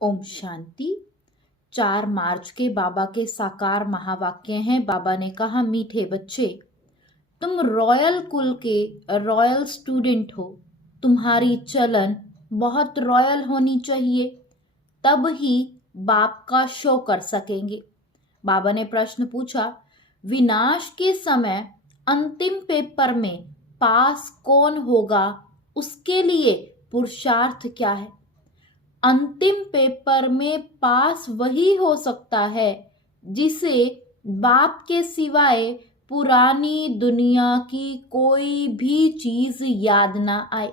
ओम शांति। 4 मार्च के बाबा के साकार महावाक्य हैं। बाबा ने कहा, मीठे बच्चे, तुम रॉयल कुल के रॉयल स्टूडेंट हो। तुम्हारी चलन बहुत रॉयल होनी चाहिए, तब ही बाप का शो कर सकेंगे। बाबा ने प्रश्न पूछा, विनाश के समय अंतिम पेपर में पास कौन होगा, उसके लिए पुरुषार्थ क्या है? अंतिम पेपर में पास वही हो सकता है जिसे बाप के सिवाय पुरानी दुनिया की कोई भी चीज याद ना आए।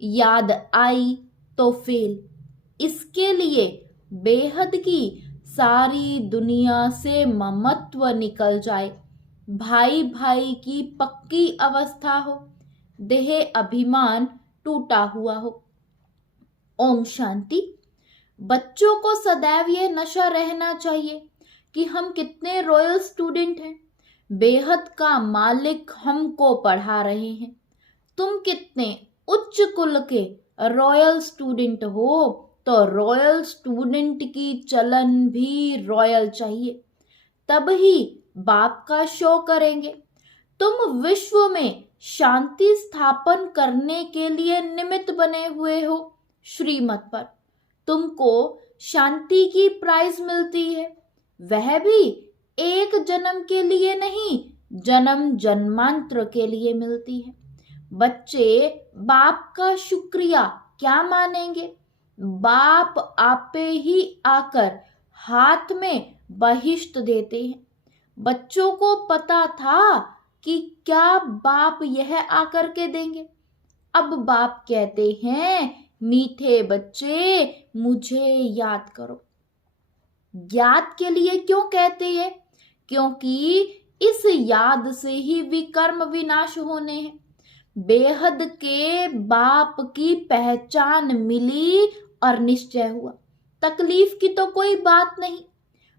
याद आई तो फेल। इसके लिए बेहद की सारी दुनिया से ममत्व निकल जाए, भाई भाई की पक्की अवस्था हो, देह अभिमान टूटा हुआ हो। ओम शांति। बच्चों को सदैव यह नशा रहना चाहिए कि हम कितने रॉयल स्टूडेंट हैं, बेहद का मालिक हमको पढ़ा रहे हैं। तुम कितने उच्च कुल के रॉयल स्टूडेंट हो, तो रॉयल स्टूडेंट की चलन भी रॉयल चाहिए, तब ही बाप का शो करेंगे। तुम विश्व में शांति स्थापन करने के लिए निमित्त बने हुए हो। श्रीमत पर तुमको शांति की प्राइज मिलती है, वह भी एक जन्म के लिए नहीं, जन्म जन्मांतर के लिए मिलती है। बच्चे बाप का शुक्रिया क्या मानेंगे? बाप आपे ही आकर हाथ में बहिष्ट देते हैं। बच्चों को पता था कि क्या बाप यह आकर के देंगे। अब बाप कहते हैं, मीठे बच्चे, मुझे याद करो। याद के लिए क्यों कहते हैं? क्योंकि इस याद से ही विकर्म विनाश होने हैं। बेहद के बाप की पहचान मिली और निश्चय हुआ। तकलीफ की तो कोई बात नहीं।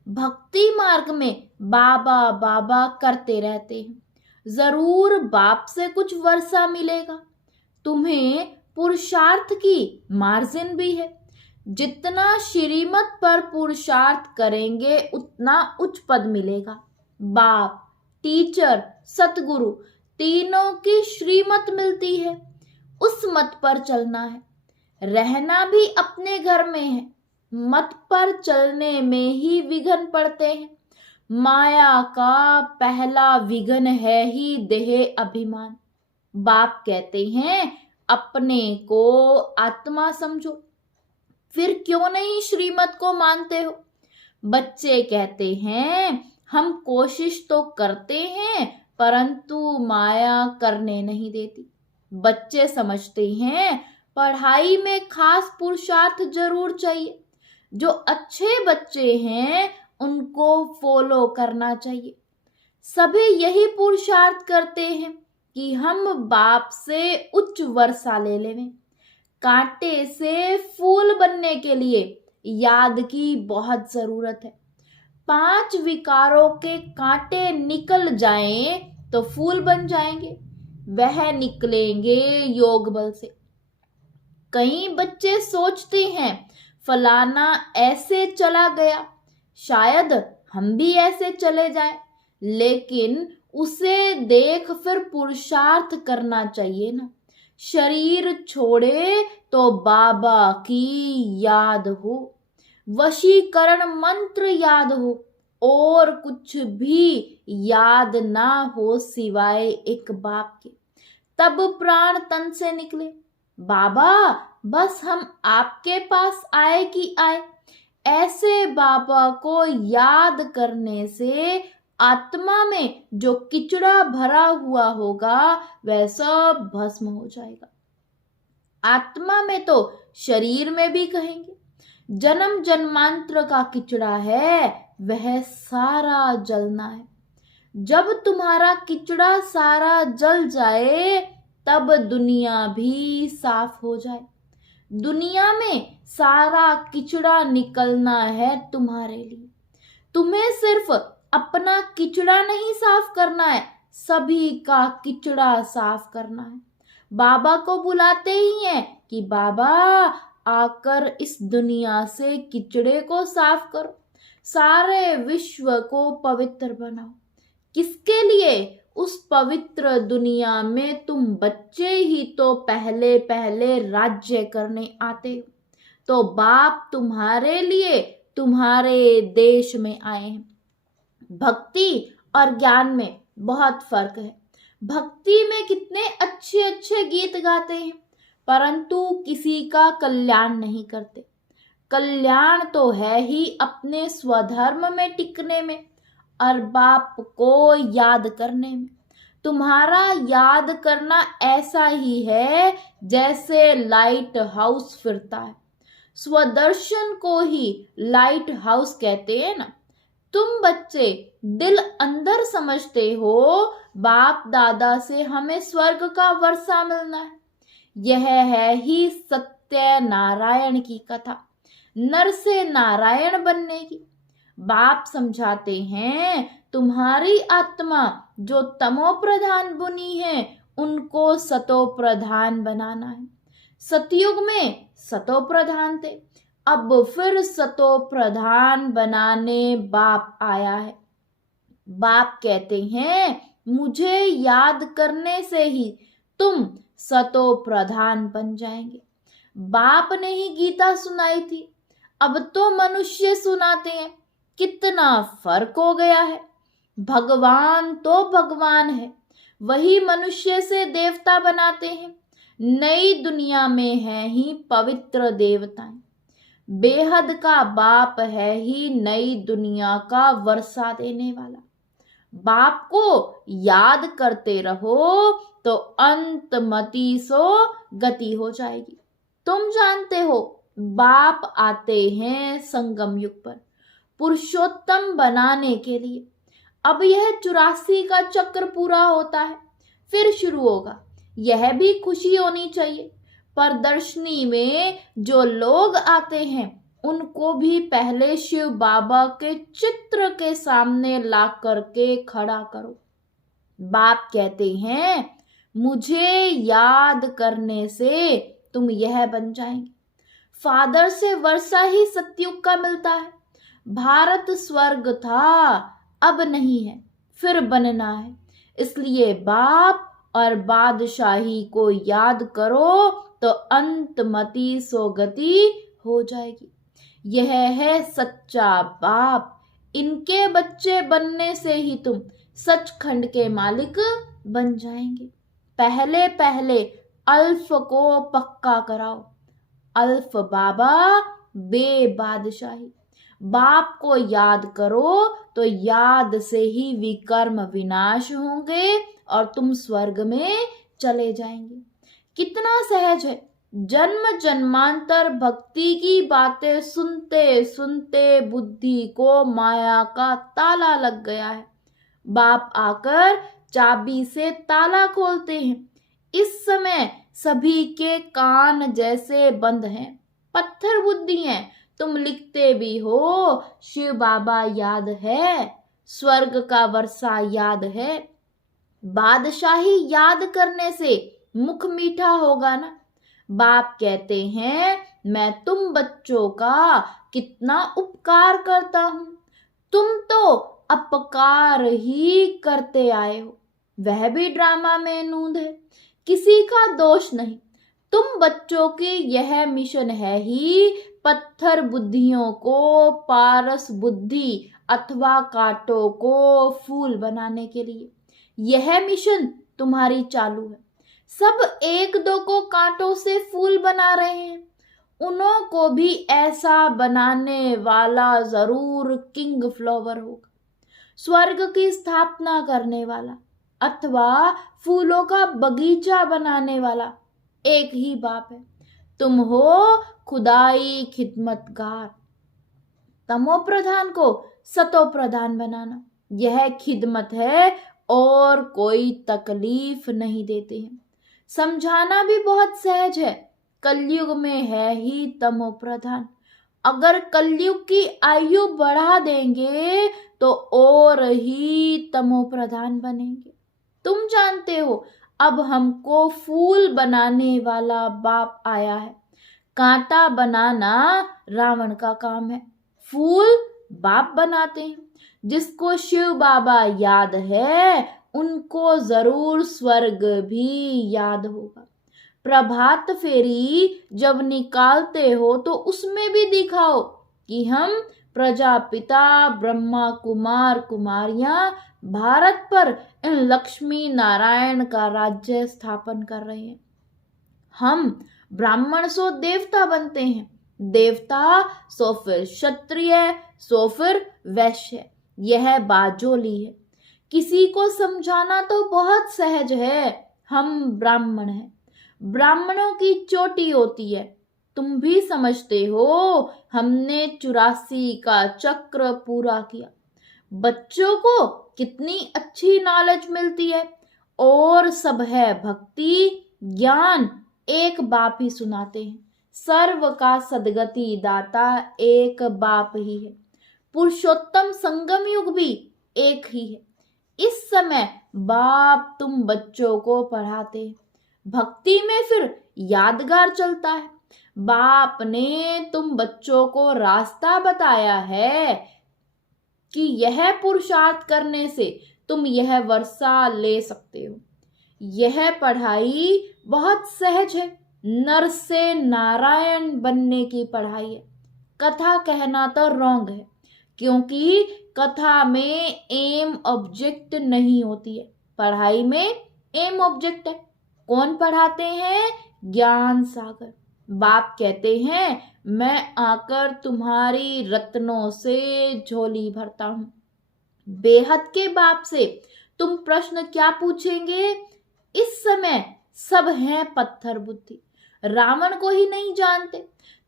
भक्ति मार्ग में बाबा बाबा करते रहते हैं, जरूर बाप से कुछ वर्षा मिलेगा। तुम्हें पुरुषार्थ की मार्जिन भी है। जितना श्रीमत पर पुरुषार्थ करेंगे उतना उच्च पद मिलेगा। बाप, टीचर, सतगुरु तीनों की श्रीमत मिलती है, उस मत पर चलना है। रहना भी अपने घर में है, मत पर चलने में ही विघ्न पड़ते हैं। माया का पहला विघ्न है ही देह अभिमान। बाप कहते हैं, अपने को आत्मा समझो, फिर क्यों नहीं श्रीमत को मानते हो? बच्चे कहते हैं, हम कोशिश तो करते हैं परंतु माया करने नहीं देती। बच्चे समझते हैं, पढ़ाई में खास पुरुषार्थ जरूर चाहिए। जो अच्छे बच्चे हैं उनको फॉलो करना चाहिए। सभी यही पुरुषार्थ करते हैं कि हम बाप से उच्च वर्षा ले लें। कांटे से फूल बनने के लिए याद की बहुत जरूरत है। 5 विकारों के कांटे निकल जाएं तो फूल बन जाएंगे, वह निकलेंगे योग बल से। कई बच्चे सोचते हैं, फलाना ऐसे चला गया, शायद हम भी ऐसे चले जाएं, लेकिन उसे देख फिर पुरुषार्थ करना चाहिए ना। शरीर छोड़े तो बाबा की याद हो, वशीकरण मंत्र याद हो, और कुछ भी याद ना हो सिवाय एक बाप के, तब प्राण तन से निकले। बाबा, बस हम आपके पास आए कि आए। ऐसे बाबा को याद करने से आत्मा में जो किचड़ा भरा हुआ होगा वह सब भस्म हो जाएगा। आत्मा में तो शरीर में भी कहेंगे, जन्म जन्मांतर का किचड़ा है, वह सारा जलना है। जब तुम्हारा किचड़ा सारा जल जाए तब दुनिया भी साफ हो जाए। दुनिया में सारा किचड़ा निकलना है तुम्हारे लिए। तुम्हें सिर्फ अपना किचड़ा नहीं साफ करना है, सभी का किचड़ा साफ करना है। बाबा को बुलाते ही हैं कि बाबा आकर इस दुनिया से किचड़े को साफ करो, सारे विश्व को पवित्र बनाओ। किसके लिए? उस पवित्र दुनिया में तुम बच्चे ही तो पहले पहले राज्य करने आते हो। तो बाप तुम्हारे लिए तुम्हारे देश में आए हैं। भक्ति और ज्ञान में बहुत फर्क है। भक्ति में कितने अच्छे अच्छे गीत गाते हैं, परंतु किसी का कल्याण नहीं करते। कल्याण तो है ही अपने स्वधर्म में टिकने में और बाप को याद करने में। तुम्हारा याद करना ऐसा ही है जैसे लाइट हाउस फिरता है। स्वदर्शन को ही लाइट हाउस कहते हैं ना। तुम बच्चे दिल अंदर समझते हो बाप दादा से हमें स्वर्ग का वर्षा मिलना है। यह है ही सत्य नारायण की कथा, नर से नारायण बनने की। बाप समझाते हैं तुम्हारी आत्मा जो तमो प्रधान बुनी है उनको सतो प्रधान बनाना है। सतयुग में सतो प्रधान थे, अब फिर सतो प्रधान बनाने बाप आया है। बाप कहते हैं मुझे याद करने से ही तुम सतो प्रधान बन जाएंगे। बाप ने ही गीता सुनाई थी, अब तो मनुष्य सुनाते हैं। कितना फर्क हो गया है। भगवान तो भगवान है, वही मनुष्य से देवता बनाते हैं। नई दुनिया में है ही पवित्र देवताएं। बेहद का बाप है ही नई दुनिया का वर्षा देने वाला। बाप को याद करते रहो तो अंतमति सो गति हो जाएगी। तुम जानते हो बाप आते हैं संगम युग पर पुरुषोत्तम बनाने के लिए। अब यह 84 का चक्र पूरा होता है, फिर शुरू होगा। यह भी खुशी होनी चाहिए। प्रदर्शनी में जो लोग आते हैं उनको भी पहले शिव बाबा के चित्र के सामने ला करके खड़ा करो। बाप कहते हैं मुझे याद करने से तुम यह बन जाएंगे। फादर से वर्षा ही सतयुग का मिलता है। भारत स्वर्ग था, अब नहीं है, फिर बनना है। इसलिए बाप और बादशाही को याद करो तो अंतमति सोगति हो जाएगी। यह है सच्चा बाप। इनके बच्चे बनने से ही तुम सचखंड के मालिक बन जाएंगे। पहले पहले अल्फ को पक्का कराओ। अल्फ बाबा बे बादशाही। बाप को याद करो तो याद से ही विकर्म विनाश होंगे और तुम स्वर्ग में चले जाएंगे। कितना सहज है। जन्म जन्मांतर भक्ति की बातें सुनते सुनते बुद्धि को माया का ताला लग गया है। बाप आकर चाबी से ताला खोलते हैं। इस समय सभी के कान जैसे बंद हैं, पत्थर बुद्धि हैं। तुम लिखते भी हो शिव बाबा याद है, स्वर्ग का वर्षा याद है। बादशाही याद करने से मुख मीठा होगा ना। बाप कहते हैं मैं तुम बच्चों का कितना उपकार करता हूं, तुम तो अपकार ही करते आए हो। वह भी ड्रामा में नूंद है, किसी का दोष नहीं। तुम बच्चों की यह मिशन है ही पत्थर बुद्धियों को पारस बुद्धि अथवा कांटों को फूल बनाने के लिए। यह मिशन तुम्हारी चालू है। सब एक दो को कांटों से फूल बना रहे हैं, उन्हों को भी ऐसा बनाने वाला जरूर किंग फ्लावर होगा, स्वर्ग की स्थापना करने वाला अथवा फूलों का बगीचा बनाने वाला एक ही बाप है। तुम हो खुदाई खिदमतगार। तमो प्रधान को सतो प्रधान बनाना यह खिदमत है और कोई तकलीफ नहीं देते हैं। समझाना भी बहुत सहज है। कलयुग में है ही तमो प्रधान। अगर कलयुग की आयु बढ़ा देंगे तो और ही तमो प्रधान बनेंगे। तुम जानते हो अब हमको फूल बनाने वाला बाप आया है। कांटा बनाना रावण का काम है, फूल बाप बनाते हैं। जिसको शिव बाबा याद है उनको जरूर स्वर्ग भी याद होगा। प्रभात फेरी जब निकालते हो तो उसमें भी दिखाओ कि हम प्रजापिता ब्रह्मा कुमार कुमारियां भारत पर इन लक्ष्मी नारायण का राज्य स्थापन कर रहे हैं। हम ब्राह्मण सो देवता बनते हैं, देवता सो फिर क्षत्रिय, सो फिर वैश्य। यह बाजोली है। किसी को समझाना तो बहुत सहज है। हम ब्राह्मण हैं, ब्राह्मणों की चोटी होती है। तुम भी समझते हो हमने 84 का चक्र पूरा किया। बच्चों को कितनी अच्छी नॉलेज मिलती है, और सब है भक्ति ज्ञान एक बाप ही सुनाते हैं। सर्व का सदगति दाता एक बाप ही है। पुरुषोत्तम संगम युग भी एक ही है। इस समय बाप तुम बच्चों को पढ़ाते हैं। भक्ति में फिर यादगार चलता है। बाप ने तुम बच्चों को रास्ता बताया है कि यह पुरुषार्थ करने से तुम यह वर्षा ले सकते हो। यह पढ़ाई बहुत सहज है। नर से नारायण बनने की पढ़ाई है। कथा कहना तो रॉन्ग है, क्योंकि कथा में एम ऑब्जेक्ट नहीं होती है। पढ़ाई में एम ऑब्जेक्ट है। कौन पढ़ाते हैं? ज्ञान सागर। बाप कहते हैं मैं आकर तुम्हारी रत्नों से झोली भरता हूं। बेहद के बाप से तुम प्रश्न क्या पूछेंगे? इस समय सब हैं पत्थर बुद्धि, रावण को ही नहीं जानते।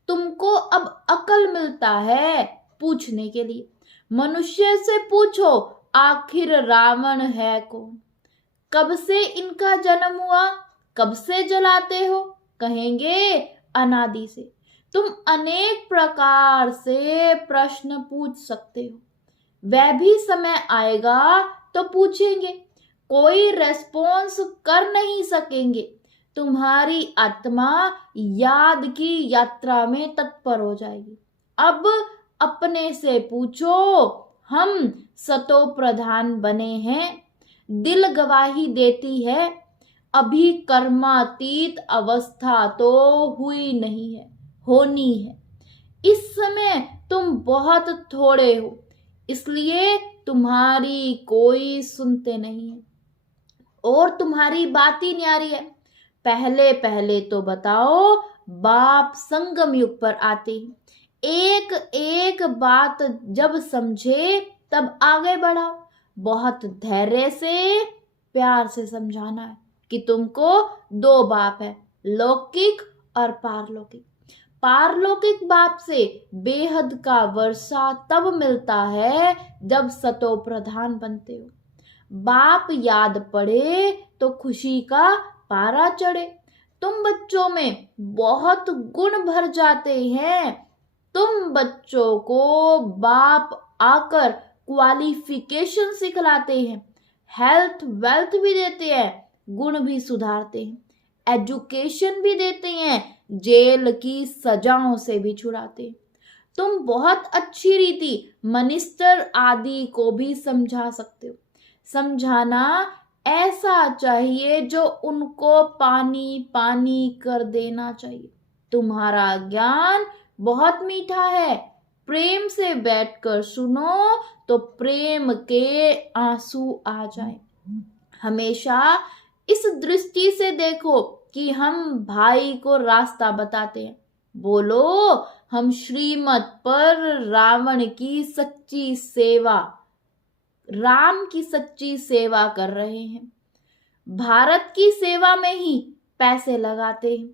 तुमको अब अकल मिलता है पूछने के लिए। मनुष्य से पूछो आखिर रावण है कौन? कब से इनका जन्म हुआ? कब से जलाते हो? कहेंगे अनादि से। तुम अनेक प्रकार से प्रश्न पूछ सकते हो। वह भी समय आएगा तो पूछेंगे, कोई रेस्पॉन्स कर नहीं सकेंगे। तुम्हारी आत्मा याद की यात्रा में तत्पर हो जाएगी। अब अपने से पूछो, हम सतो प्रधान बने हैं। दिल गवाही देती है, अभी कर्मातीत अवस्था तो हुई नहीं है, होनी है। इस समय तुम बहुत थोड़े हो, इसलिए तुम्हारी कोई सुनते नहीं है, और तुम्हारी बात ही न्यारी है। पहले पहले तो बताओ, बाप संगम युग पर आते हैं। एक एक बात जब समझे तब आगे बढ़ाओ। बहुत धैर्य से प्यार से समझाना है कि तुमको दो बाप है, लौकिक और पारलौकिक। पारलौकिक बाप से बेहद का वर्षा तब मिलता है जब सतो प्रधान बनते हो। बाप याद पड़े तो खुशी का पारा चढ़े। तुम बच्चों में बहुत गुण भर जाते हैं। तुम बच्चों को बाप आकर क्वालिफिकेशन सिखलाते हैं, हेल्थ वेल्थ भी देते हैं, गुण भी सुधारते हैं, एजुकेशन भी देते हैं, जेल की सजाओं से भी छुड़ाते हैं। तुम बहुत अच्छी रीति मिनिस्टर आदि को भी समझा सकते हो। समझाना ऐसा चाहिए जो उनको पानी पानी कर देना चाहिए। तुम्हारा ज्ञान बहुत मीठा है। प्रेम से बैठकर सुनो तो प्रेम के आंसू आ जाए। हमेशा इस दृष्टि से देखो कि हम भाई को रास्ता बताते हैं। बोलो, हम श्रीमत पर रावण की सच्ची सेवा, राम की सच्ची सेवा कर रहे हैं। भारत की सेवा में ही पैसे लगाते हैं।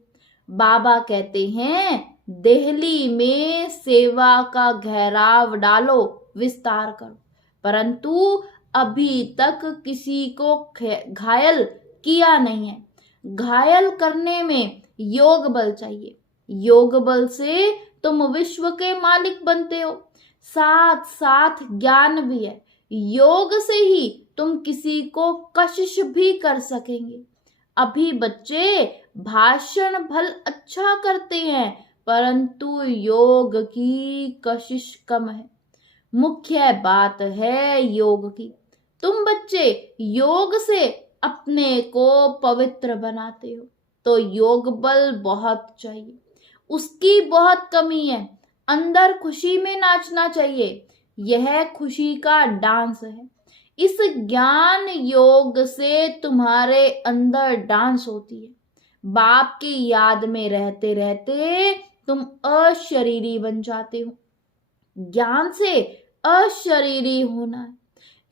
बाबा कहते हैं दिल्ली में सेवा का घेराव डालो, विस्तार करो, परंतु अभी तक किसी को घायल किया नहीं है। घायल करने में योग बल चाहिए। योग बल से तुम विश्व के मालिक बनते हो। साथ साथ ज्ञान भी है। योग से ही तुम किसी को कशिश भी कर सकेंगे। अभी बच्चे भाषण भल अच्छा करते हैं, परंतु योग की कशिश कम है। मुख्य बात है योग की। तुम बच्चे योग से अपने को पवित्र बनाते हो, तो योग बल बहुत चाहिए, उसकी बहुत कमी है। अंदर खुशी में नाचना चाहिए, यह खुशी का डांस है। इस ज्ञान योग से तुम्हारे अंदर डांस होती है। बाप की याद में रहते रहते तुम अशरीरी बन जाते हो। ज्ञान से अशरीरी होना है,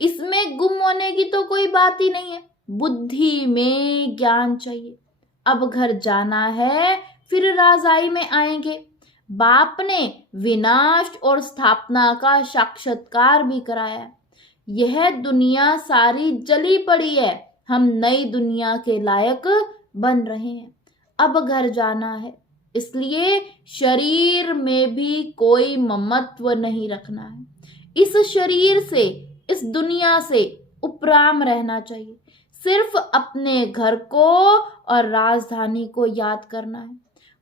इसमें गुम होने की तो कोई बात ही नहीं है। बुद्धि में ज्ञान चाहिए। अब घर जाना है, फिर राजाई में आएंगे। बाप ने विनाश और स्थापना का साक्षात्कार भी कराया है। यह दुनिया सारी जली पड़ी है, हम नई दुनिया के लायक बन रहे हैं। अब घर जाना है, इसलिए शरीर में भी कोई ममत्व नहीं रखना है। इस शरीर से, इस दुनिया से उपराम रहना चाहिए। सिर्फ अपने घर को और राजधानी को याद करना है।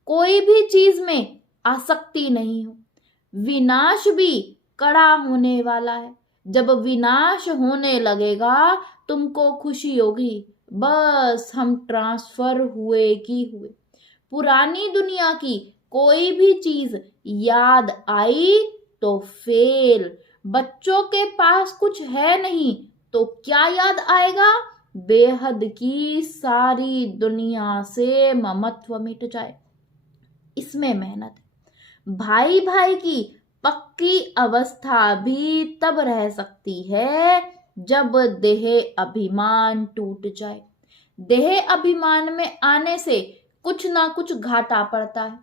कोई भी चीज में आसक्ति नहीं हो। विनाश भी कड़ा होने वाला है। जब विनाश होने लगेगा तुमको खुशी होगी, बस हम ट्रांसफर हुए की हुए। पुरानी दुनिया की कोई भी चीज याद आई तो फेल। बच्चों के पास कुछ है नहीं तो क्या याद आएगा? बेहद की सारी दुनिया से ममत्व मिट जाए, इसमें मेहनत है। भाई भाई की पक्की अवस्था भी तब रह सकती है जब देह अभिमान टूट जाए। देह अभिमान में आने से कुछ ना कुछ घाटा पड़ता है।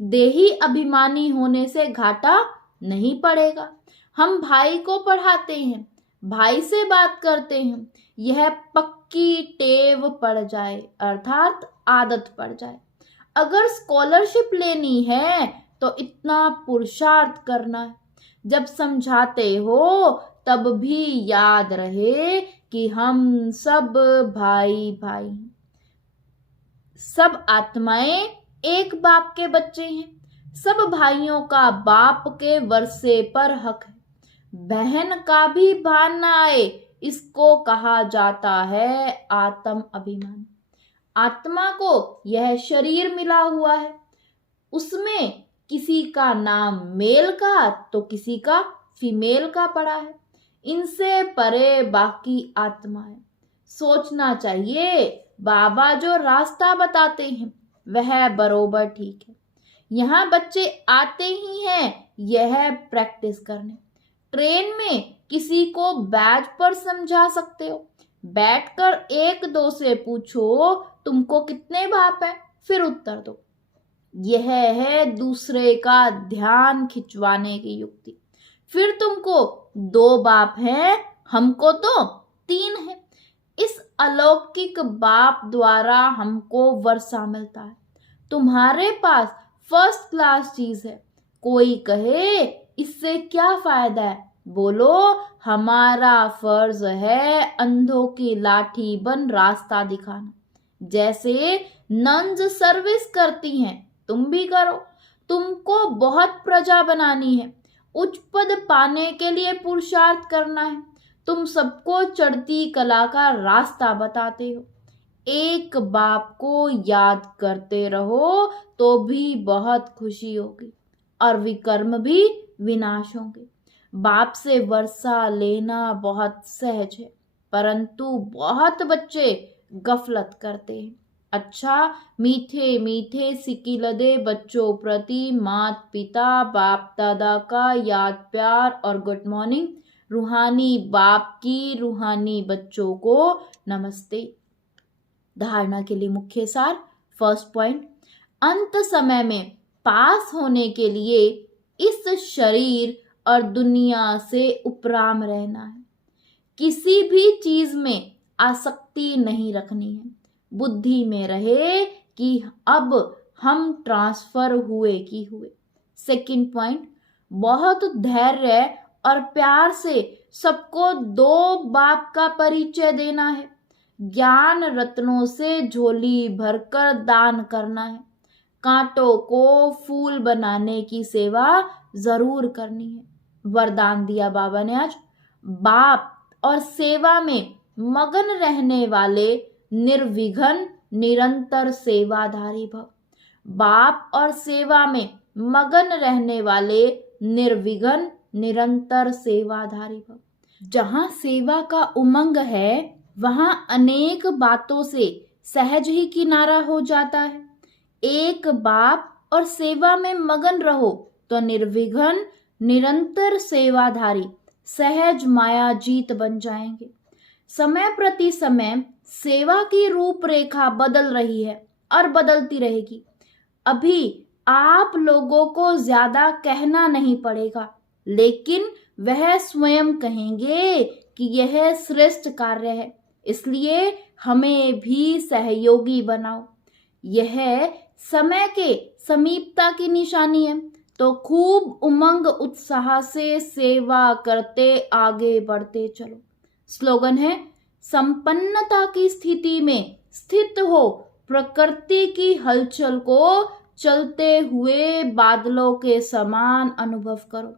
देही अभिमानी होने से घाटा नहीं पड़ेगा। हम भाई को पढ़ाते हैं, भाई से बात करते हैं, यह पक्की टेव पड़ जाए, अर्थात आदत पड़ जाए। अगर स्कॉलरशिप लेनी है तो इतना पुरुषार्थ करना है। जब समझाते हो तब भी याद रहे कि हम सब भाई भाई हैं। सब आत्माएं एक बाप के बच्चे हैं। सब भाइयों का बाप के वर्षे पर हक है। बहन का भी भान न आए, इसको कहा जाता है आत्म अभिमान। आत्मा को यह शरीर मिला हुआ है, उसमें किसी का नाम मेल का तो किसी का फीमेल का पड़ा है। इनसे परे बाकी आत्मा है। सोचना चाहिए, बाबा जो रास्ता बताते हैं वह बरोबर ठीक है। यहाँ बच्चे आते ही हैं यह प्रैक्टिस करने। ट्रेन में किसी को बैच पर समझा सकते हो। बैठकर एक दो से पूछो तुमको कितने बाप हैं, फिर उत्तर दो। यह है दूसरे का ध्यान खिंचवाने की युक्ति। फिर तुमको 2 बाप हैं, हमको तो 3 है। इस अलौकिक बाप द्वारा हमको वर्षा मिलता है। तुम्हारे पास फर्स्ट क्लास चीज है। कोई कहे इससे क्या फायदा है, बोलो हमारा फर्ज है अंधों की लाठी बन रास्ता दिखाना। जैसे नन्स सर्विस करती हैं तुम भी करो। तुमको बहुत प्रजा बनानी है, उच्च पद पाने के लिए पुरुषार्थ करना है। तुम सबको चढ़ती कला का रास्ता बताते हो। एक बाप को याद करते रहो तो भी बहुत खुशी होगी और विकर्म भी विनाश होंगे। बाप से वर्षा लेना बहुत सहज है, परंतु बहुत बच्चे गफलत करते हैं। अच्छा, मीठे मीठे सिकिलदे बच्चों प्रति माता पिता बाप दादा का याद प्यार और गुड मॉर्निंग। रूहानी बाप की रूहानी बच्चों को नमस्ते। धारणा के लिए मुख्य सार। फर्स्ट पॉइंट, अंत समय में पास होने के लिए इस शरीर और दुनिया से उपराम रहना है। किसी भी चीज में आसक्ति नहीं रखनी है। बुद्धि में रहे कि अब हम ट्रांसफर हुए की हुए। सेकंड पॉइंट, बहुत धैर्य और प्यार से सबको 2 बाप का परिचय देना है। ज्ञान रत्नों से झोली भरकर दान करना है। कांटों को फूल बनाने की सेवा जरूर करनी है। वरदान दिया बाबा ने आज, बाप और सेवा में मगन रहने वाले निर्विघ्न निरंतर सेवाधारी भव। बाप और सेवा में मगन रहने वाले निर्विघ्न निरंतर सेवाधारी भव। जहां सेवा का उमंग है वहां अनेक बातों से सहज ही किनारा हो जाता है। एक बाप और सेवा में मगन रहो तो निर्विघ्न निरंतर सेवाधारी सहज माया जीत बन जाएंगे। समय प्रति समय सेवा की रूपरेखा बदल रही है और बदलती रहेगी। अभी आप लोगों को ज्यादा कहना नहीं पड़ेगा, लेकिन वह स्वयं कहेंगे कि यह श्रेष्ठ कार्य है, इसलिए हमें भी सहयोगी बनाओ। यह समय के समीपता की निशानी है, तो खूब उमंग उत्साह से सेवा करते आगे बढ़ते चलो। स्लोगन है, संपन्नता की स्थिति में स्थित हो प्रकृति की हलचल को चलते हुए बादलों के समान अनुभव करो।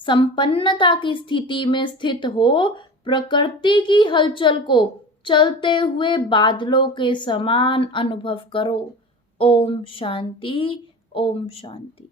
संपन्नता की स्थिति में स्थित हो प्रकृति की हलचल को चलते हुए बादलों के समान अनुभव करो। ओम शांति, ओम शांति।